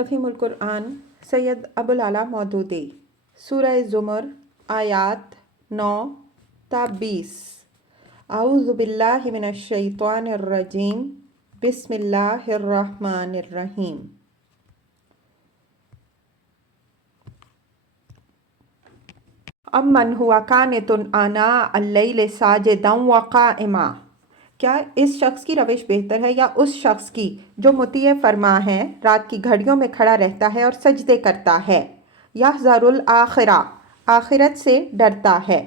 तफ़हीमुल कुरान सैयद अबुल आला मौदूदी। सूरह ज़ुमर आयात 9 ता 20। आऊज़ु बिल्लाहि मिनश शैतानिर रजीम। बिस्मिल्लाहिर रहमानिर रहीम। अम्मन हुआ कानितुन आना अल-लैल साजिदन व क़ाइमा। क्या इस शख्स की रविश बेहतर है या उस शख्स की जो मुतीय फरमा है, रात की घड़ियों में खड़ा रहता है और सजदे करता है। यहज़रुल आखिरा, आखिरत से डरता है।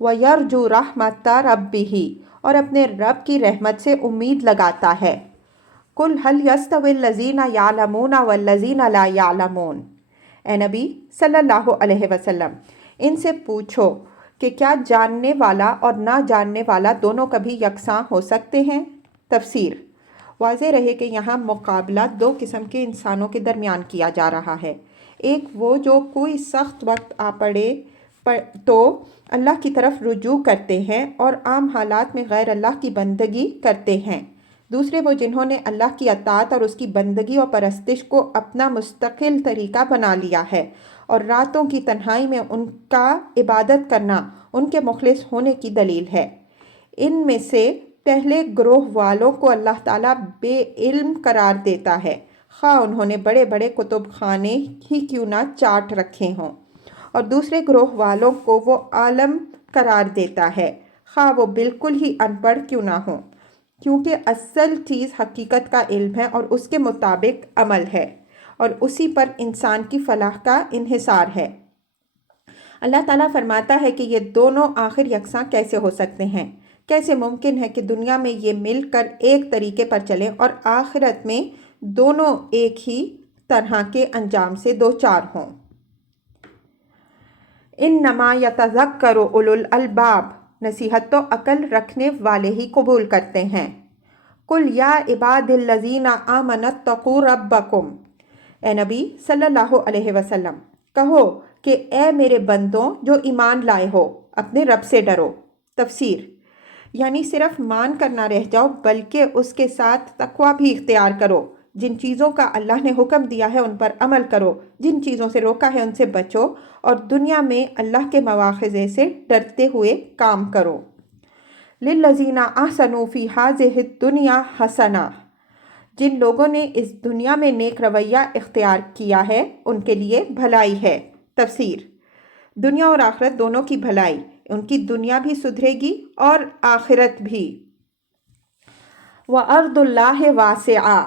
व यरजू रहमत रब्बिही, और अपने रब की रहमत से उम्मीद लगाता है। कुल हल यस्तविल लज़ीना यालमूना वल्लज़ीना ला यालमून। ए नबी सल्लल्लाहु अलैहि वसल्लम, इनसे पूछो कि क्या जानने वाला और ना जानने वाला दोनों कभी यकसां हो सकते हैं। तफसीर। वाज़े रहे कि यहाँ मुकाबला दो किस्म के इंसानों के दरमियान किया जा रहा है। एक वो जो कोई सख्त वक्त आ पड़े तो अल्लाह की तरफ रुजू करते हैं और आम हालात में गैर अल्लाह की बंदगी करते हैं। दूसरे वो जिन्होंने अल्लाह की अताअत और उसकी बंदगी और परस्तिश को अपना मुस्तकिल तरीका बना लिया है और रातों की तन्हाई में उनका इबादत करना उनके मुखलिस होने की दलील है। इनमें से पहले ग्रोह वालों को अल्लाह ताला बेइल्म करार देता है, खा उन्होंने बड़े बड़े कुतुब खाने ही क्यों ना चाट रखे हों, और दूसरे ग्रोह वालों को वो आलम करार देता है, खा वो बिल्कुल ही अनपढ़ क्यों ना हो, क्योंकि असल चीज़ हकीकत का इल्म है और उसके मुताबिक अमल है और उसी पर इंसान की फलाह का इन्हिसार है। अल्लाह ताला फरमाता है कि ये दोनों आखिर यकसां कैसे हो सकते हैं। कैसे मुमकिन है कि दुनिया में ये मिलकर एक तरीके पर चलें और आखिरत में दोनों एक ही तरह के अंजाम से दो चार हों। इन्नमा यतज़क्करु उलुल अलबाब, नसीहत तो अकल रखने वाले ही कबूल करते हैं। कुल या इबादिल्लज़ीना आमनत्तक़ू रब्बकुम, ए नबी सल्लल्लाहु अलैहि वसल्लम, कहो कि ए मेरे बंदों जो ईमान लाए हो, अपने रब से डरो। तफसीर। यानी सिर्फ मान कर ना रह जाओ बल्कि उसके साथ तकवा भी इख्तियार करो। जिन चीज़ों का अल्लाह ने हुक्म दिया है उन पर अमल करो, जिन चीज़ों से रोका है उनसे बचो और दुनिया में अल्लाह के मवाख़िज़े से डरते हुए काम करो। लिल्लज़ीना अहसनू फ़ी हाज़िहि दुनिया हसना, जिन लोगों ने इस दुनिया में नेक रवैया इख्तियार किया है उनके लिए भलाई है। तफसीर। दुनिया और आखिरत दोनों की भलाई, उनकी दुनिया भी सुधरेगी और आखिरत भी। व अर्दुल्लाहि वासिआ,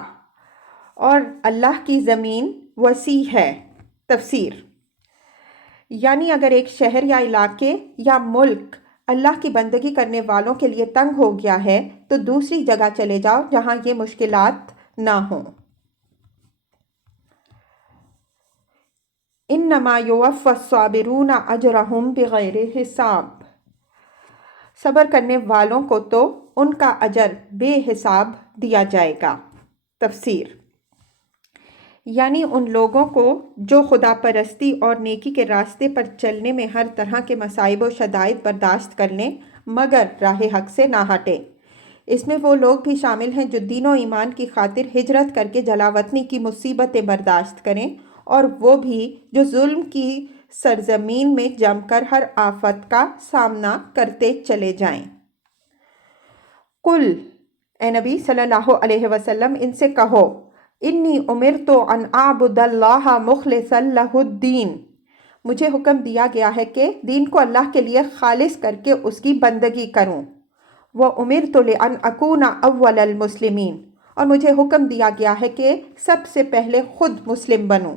और अल्लाह की ज़मीन वसी है। तफसीर। यानी अगर एक शहर या इलाके या मुल्क अल्लाह की बंदगी करने वालों के लिए तंग हो गया है तो दूसरी जगह चले जाओ जहां ये मुश्किलात ना हों। इन्नमा युवफ़्फ़स-साबिरूना अजरहुम बिग़ैरि हिसाब, सब्र करने वालों को तो उनका अजर बेहिसाब दिया जाएगा। तफसीर। यानी उन लोगों को जो खुदा परस्ती और नेकी के रास्ते पर चलने में हर तरह के मसाइब व शदाइद बर्दाश्त कर लें मगर राह हक से ना हटे। इसमें वो लोग भी शामिल हैं जो दीन और ईमान की खातिर हिजरत करके जलावतनी की मुसीबतें बर्दाश्त करें, और वो भी जो जुल्म की सरजमीन में जमकर हर आफत का सामना करते चले जाएं। कुल, ए नबी सल्लल्लाहु अलैहि वसल्लम, इनसे कहो, इन्नी उमिरतु अन आबुदल्लाह मुखलिसन लहुद्दीन, मुझे हुक्म दिया गया है कि दीन को अल्लाह के लिए खालिस करके उसकी बंदगी करूं। व उमिरतु लिअन अकूना अव्वलल मुस्लिमीन, और मुझे हुक्म दिया गया है कि सबसे पहले खुद मुस्लिम बनूं।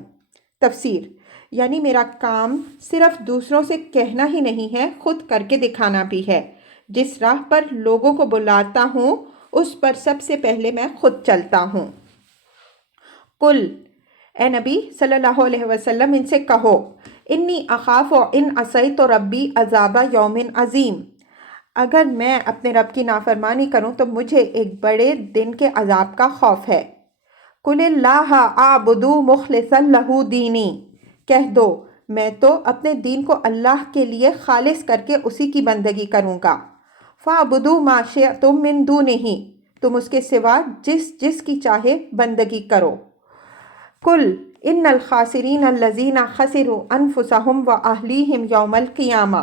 तफसीर। यानी मेरा काम सिर्फ दूसरों से कहना ही नहीं है, खुद करके दिखाना भी है। जिस राह पर लोगों को बुलाता हूँ उस पर सबसे पहले मैं खुद चलता हूँ। कुल, ए नबी सल्लल्लाहु अलैहि वसल्लम, इनसे कहो, इन्नी अखाफ़ु इन असैतु रब्बी अज़ाबा यौमिन अज़ीम, अगर मैं अपने रब की नाफरमानी करूं तो मुझे एक बड़े दिन के अजाब का खौफ है। कुलिल्लाह आबुदु मुखलिसन लहू दीनी, कह दो मैं तो अपने दीन को अल्लाह के लिए खालिस करके उसी की बंदगी करूंगा। फ़अबुदू मा शिअतुम मिन दूनिही, तुम उसके सिवा जिस जिस की चाहे बंदगी करो। कुल इन्नल खासिरीन अल्लज़ीना खसिरू अनफुसहुम व अहलीहिम यौमल क़ियामा।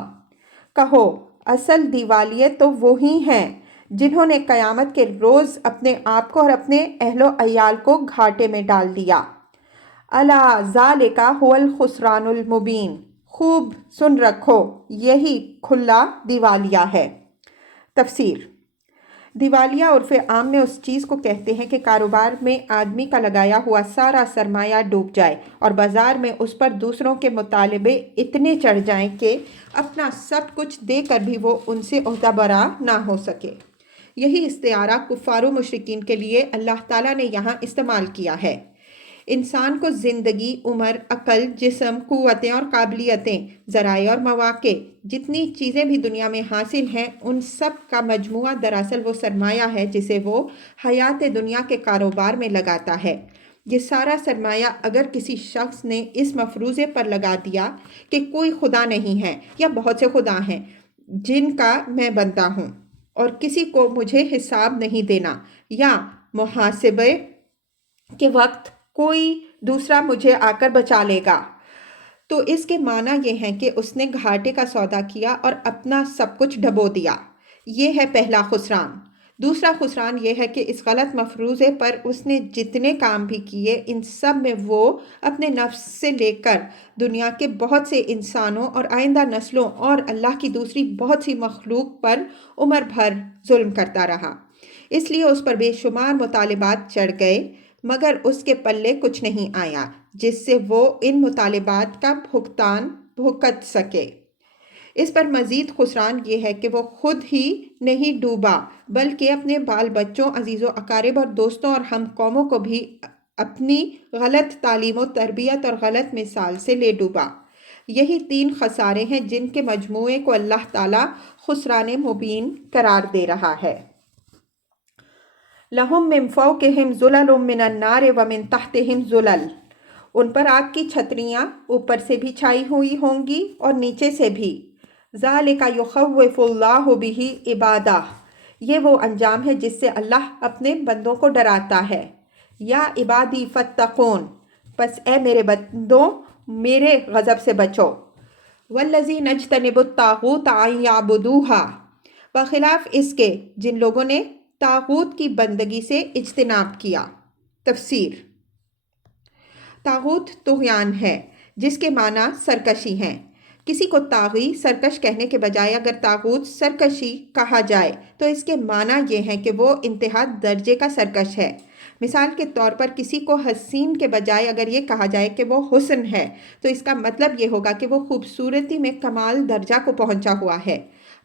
कहो असल दिवालिये तो वही हैं जिन्होंने क़यामत के रोज़ अपने आप को और अपने अहलो अयाल को घाटे में डाल दिया। अला ज़ालिका हुवल खुसरानुल मुबीन, खूब सुन रखो यही खुला दिवालिया है। तफसीर। दिवालिया उर्फ़ आम में उस चीज़ को कहते हैं कि कारोबार में आदमी का लगाया हुआ सारा सरमाया डूब जाए और बाज़ार में उस पर दूसरों के मुतालबे इतने चढ़ जाएं कि अपना सब कुछ देकर भी वो उनसे ओहदा ना हो सके। यही इस्तिआरा कुफ़ार मुशरिकीन के लिए अल्लाह ताला ने यहाँ इस्तेमाल किया है। इंसान को ज़िंदगी, उम्र, अक़ल, जिस्म, क़ुव्वतें और काबिलियतें, ज़राए और मौक़े, जितनी चीज़ें भी दुनिया में हासिल हैं, उन सब का मजमुआ दरअसल वो सरमाया है जिसे वो हयात दुनिया के कारोबार में लगाता है। ये सारा सरमाया अगर किसी शख्स ने इस मफरूज़े पर लगा दिया कि कोई खुदा नहीं है या बहुत से खुदा हैं जिनका मैं बनता हूँ और किसी को मुझे हिसाब नहीं देना, या मुहासिबे के वक्त कोई दूसरा मुझे आकर बचा लेगा, तो इसके माना ये हैं कि उसने घाटे का सौदा किया और अपना सब कुछ डबो दिया। ये है पहला खुसरान। दूसरा खुसरान ये है कि इस गलत मफरूज़े पर उसने जितने काम भी किए, इन सब में वो अपने नफ्स से लेकर दुनिया के बहुत से इंसानों और आइंदा नस्लों और अल्लाह की दूसरी बहुत सी मखलूक पर उम्र भर जुल्म करता रहा। इसलिए उस पर बेशुमार मुतालिबात चढ़ गए, मगर उसके पल्ले कुछ नहीं आया जिससे वो इन मुतालिबात का भुगतान भुगत सके। इस पर मज़ीद खुसरान ये है कि वो खुद ही नहीं डूबा बल्कि अपने बाल बच्चों, अजीज़ों, अकारिब और दोस्तों और हम कौमों को भी अपनी गलत तालीम व तरबियत और गलत मिसाल से ले डूबा। यही 3 खसारे हैं जिनके मजमूए को अल्लाह ताला खुसरान मुबीन करार दे रहा है। लहुम मिन फौक़िहिम ज़ुललुम मिनन नार व मिन तहतिहिम ज़ुलल, उन पर आग की छतरियाँ ऊपर से भी छाई हुई होंगी और नीचे से भी। ज़ालिका युख़व्विफ़ुल्लाहु बिही इबादा, ये वो अंजाम है जिससे अल्लाह अपने बंदों को डराता है। या इबादी फत्तक़ून, बस ए मेरे बंदों मेरे गज़ब से बचो। वल्लज़ीन इज्तनिबुत ताग़ूत अन याबुदूहा, बखिलाफ़ इसके जिन लोगों ने तागूत की बंदगी से इज्तिनाब किया। तफसीर। तागूत तुग़यान है जिसके माना सरकशी हैं। किसी को ताग़ी, सरकश कहने के बजाय अगर तागूत सरकशी कहा जाए तो इसके माना ये है कि वो इंतहा दर्जे का सरकश है। मिसाल के तौर पर किसी को हसीन के बजाय अगर ये कहा जाए कि वो हुस्न है तो इसका मतलब ये होगा कि वो खूबसूरती में कमाल दर्जा को पहुंचा हुआ है।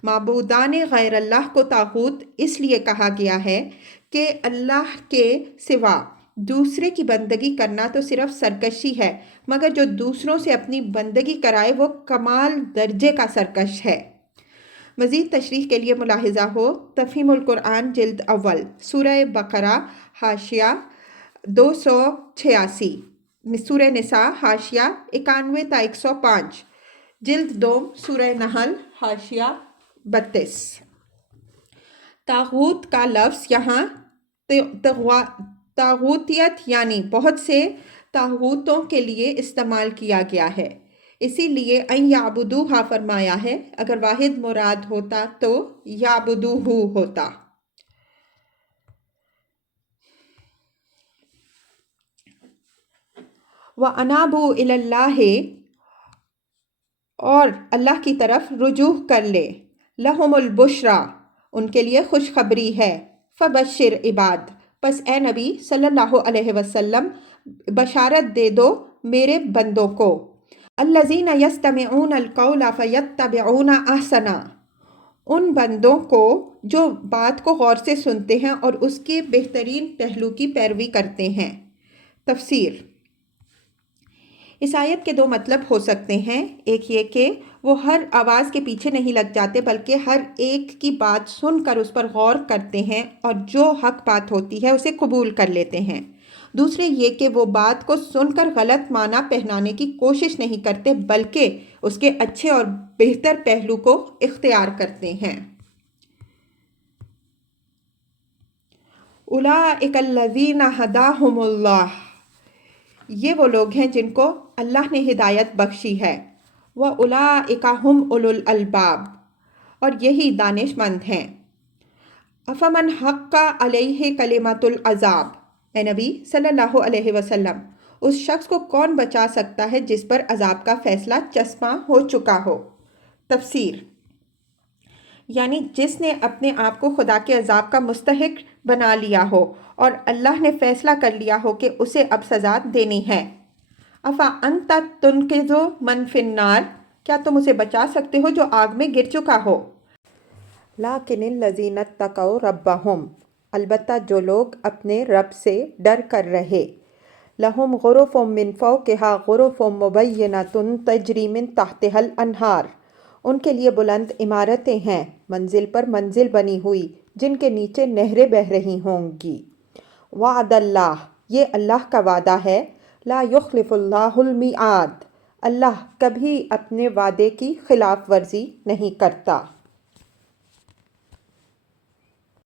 माबूदान गैर अल्लाह को तागूत इसलिए कहा गया है कि अल्लाह के सिवा दूसरे की बंदगी करना तो सिर्फ सरकशी है, मगर जो दूसरों से अपनी बंदगी कराए वो कमाल दर्जे का सरकश है। मज़ीद तशरीह के लिए मुलाहिज़ा हो तफ़हीमुल कुरान जिल्द अव्वल, सूरह बकरा हाशिया 286, सूरह निसा हाशिया 91 ता 105, जिल्द 2 सूरह नहल हाशिया 32। तागूत का लफ्ज़ यहाँ तागूतियत यानी बहुत से तागूतों के लिए इस्तेमाल किया गया है, इसीलिए अन याबुदूहा फरमाया है। अगर वाहिद मुराद होता तो याबुदूहू होता। व अनाबू इलल्लाहि, और अल्लाह की तरफ रुजूह कर ले। लहुमुल बुशरा, उनके लिए खुशखबरी है। फ़बश्शिर इबाद, बस ए नबी सल्लल्लाहु अलैहि वसल्लम बशारत दे दो मेरे बंदों को। अल्लज़ीना यस्तमिऊनल क़ौला फ़यत्तबिऊना अहसना, उन बंदों को जो बात को गौर से सुनते हैं और उसके बेहतरीन पहलू की पैरवी करते हैं। तफसीर। इस आयत के 2 मतलब हो सकते हैं। एक ये कि वो हर आवाज़ के पीछे नहीं लग जाते बल्कि हर एक की बात सुनकर उस पर गौर करते हैं और जो हक बात होती है उसे कबूल कर लेते हैं। दूसरे ये कि वो बात को सुनकर गलत माना पहनाने की कोशिश नहीं करते बल्कि उसके अच्छे और बेहतर पहलू को इख्तियार करते हैं। उलाइकल्लज़ीना हदाहुमुल्लाह, یہ وہ لوگ ہیں جن کو اللہ نے ہدایت بخشی ہے، وَأُولَٰئِکَ هُمْ أُولُو الْأَلْبَابِ، اور یہی دانش مند ہیں۔ افمن حق علیہ کلمۃ العذاب، اے نبی صلی اللہ علیہ وسلم، اس شخص کو کون بچا سکتا ہے جس پر عذاب کا فیصلہ چسپاں ہو چکا ہو؟ تفسیر، یعنی جس نے اپنے آپ کو خدا کے عذاب کا مستحق بنا لیا ہو اور اللہ نے فیصلہ کر لیا ہو کہ اسے اب سزا دینی ہے۔ افا انت تنقذ من فی النار، کیا تم اسے بچا سکتے ہو جو آگ میں گر چکا ہو؟ لیکن الذین اتقوا ربہم، البتہ جو لوگ اپنے رب سے ڈر کر رہے، لہم غرف من فوقہا غرف مبینۃ تجری من تحتہا الانہار، ان کے لیے بلند عمارتیں ہیں منزل پر منزل بنی ہوئی جن کے نیچے نہریں بہہ رہی ہوں گی۔ وعد اللہ، یہ اللہ کا وعدہ ہے، لا یخلف اللہ المیعاد، اللہ کبھی اپنے وعدے کی خلاف ورزی نہیں کرتا۔